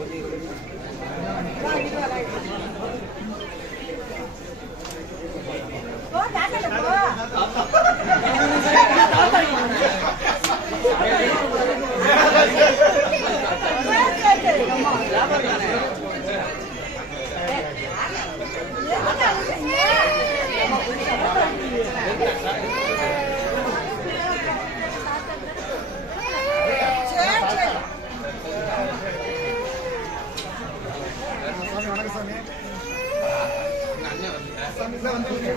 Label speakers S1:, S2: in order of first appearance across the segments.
S1: प्राइब लाइब
S2: பக்கத்தில் வந்தாங்க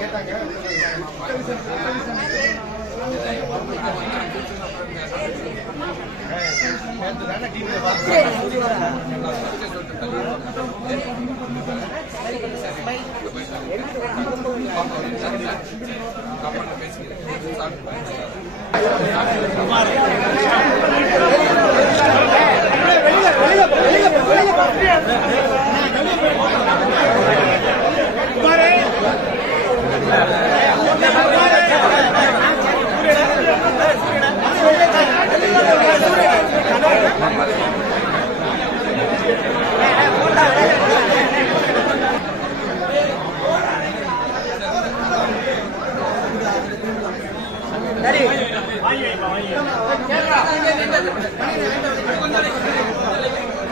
S2: கேட்டாங்க பேசுகிறேன் 满意吧，满意。